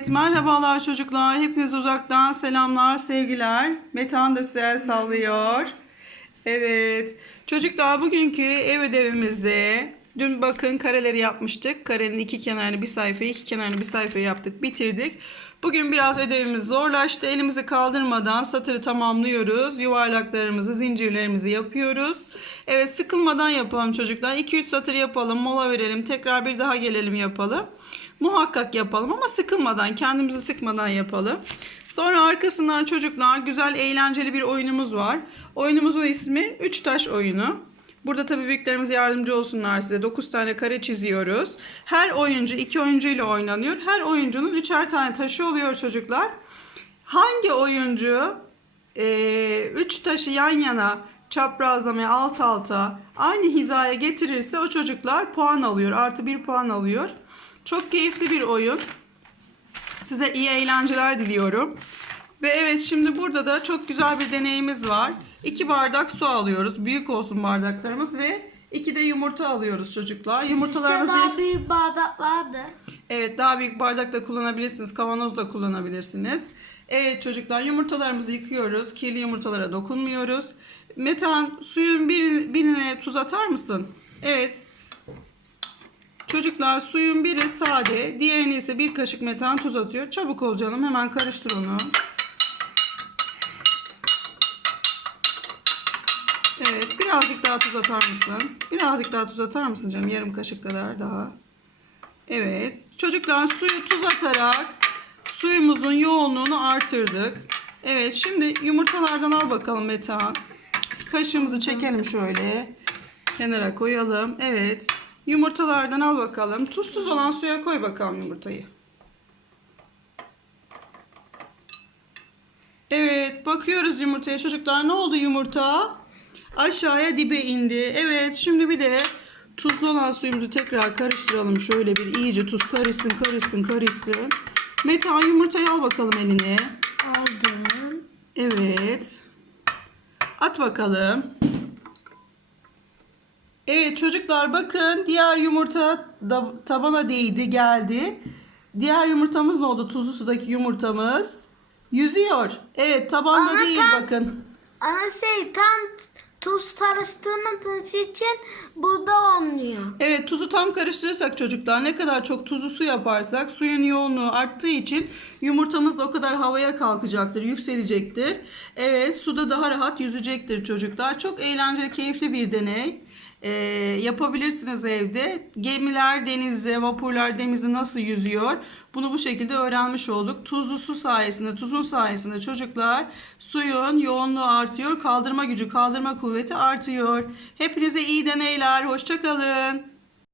Evet, merhabalar çocuklar. Hepiniz uzaktan selamlar, sevgiler. Metehan da size sallıyor. Evet, çocuklar bugünkü ev ödevimizde dün bakın kareleri yapmıştık. Karenin iki kenarını bir sayfayı, iki kenarını bir sayfayı yaptık, bitirdik. Bugün biraz ödevimiz zorlaştı. Elimizi kaldırmadan satırı tamamlıyoruz. Yuvarlaklarımızı, zincirlerimizi yapıyoruz. Evet, sıkılmadan yapalım çocuklar. 2-3 satır yapalım, mola verelim. Tekrar bir daha gelelim yapalım. Muhakkak yapalım ama sıkılmadan, kendimizi sıkmadan yapalım. Sonra arkasından çocuklar güzel eğlenceli bir oyunumuz var. Oyunumuzun ismi 3 taş oyunu. Burada tabii büyüklerimiz yardımcı olsunlar size. 9 tane kare çiziyoruz. Her oyuncu 2 oyuncu ile oynanıyor. Her oyuncunun üçer tane taşı oluyor çocuklar. Hangi oyuncu 3 taşı yan yana çaprazlamaya alt alta aynı hizaya getirirse o çocuklar puan alıyor. Artı bir puan alıyor. Çok keyifli bir oyun. Size iyi eğlenceler diliyorum. Ve evet şimdi burada da çok güzel bir deneyimiz var. 2 bardak su alıyoruz. Büyük olsun bardaklarımız ve 2 de yumurta alıyoruz çocuklar. İşte Yumurtalarımızı daha büyük bardak vardı. Evet daha büyük bardak da kullanabilirsiniz. Kavanoz da kullanabilirsiniz. Evet çocuklar yumurtalarımızı yıkıyoruz. Kirli yumurtalara dokunmuyoruz. Metan suyun bir, birine tuz atar mısın? Evet. Çocuklar suyun biri sade, diğerine ise bir kaşık metan tuz atıyor. Çabuk ol canım hemen karıştır onu. Evet birazcık daha tuz atar mısın? Birazcık daha tuz atar mısın canım? Yarım kaşık kadar daha. Evet. Çocuklar suyu tuz atarak suyumuzun yoğunluğunu artırdık. Evet şimdi yumurtalardan al bakalım Metehan. Kaşığımızı çekelim şöyle. Kenara koyalım. Evet. Yumurtalardan al bakalım. Tuzsuz olan suya koy bakalım yumurtayı. Evet bakıyoruz yumurtaya çocuklar. Ne oldu yumurta? Aşağıya dibe indi. Evet şimdi bir de tuzlu olan suyumuzu tekrar karıştıralım. Şöyle bir iyice tuz karışsın karışsın karışsın. Metehan yumurtayı al bakalım eline. Aldım. Evet. At bakalım. Evet çocuklar bakın diğer yumurta da tabana değdi geldi. Diğer yumurtamız ne oldu? Tuzlu sudaki yumurtamız yüzüyor. Evet tabanda Ama değil tam- bakın. Ana şey tam tuz karıştırmadığınız için burada olmuyor. Evet tuzu tam karıştırırsak çocuklar ne kadar çok tuzlu su yaparsak suyun yoğunluğu arttığı için yumurtamız da o kadar havaya kalkacaktır, yükselecektir. Evet suda daha rahat yüzecektir çocuklar. Çok eğlenceli, keyifli bir deney. Ee, yapabilirsiniz evde. Gemiler denizde, vapurlar denizde nasıl yüzüyor? Bunu bu şekilde öğrenmiş olduk. Tuzlu su sayesinde, tuzun sayesinde çocuklar suyun yoğunluğu artıyor, kaldırma gücü, kaldırma kuvveti artıyor. Hepinize iyi deneyler, hoşçakalın.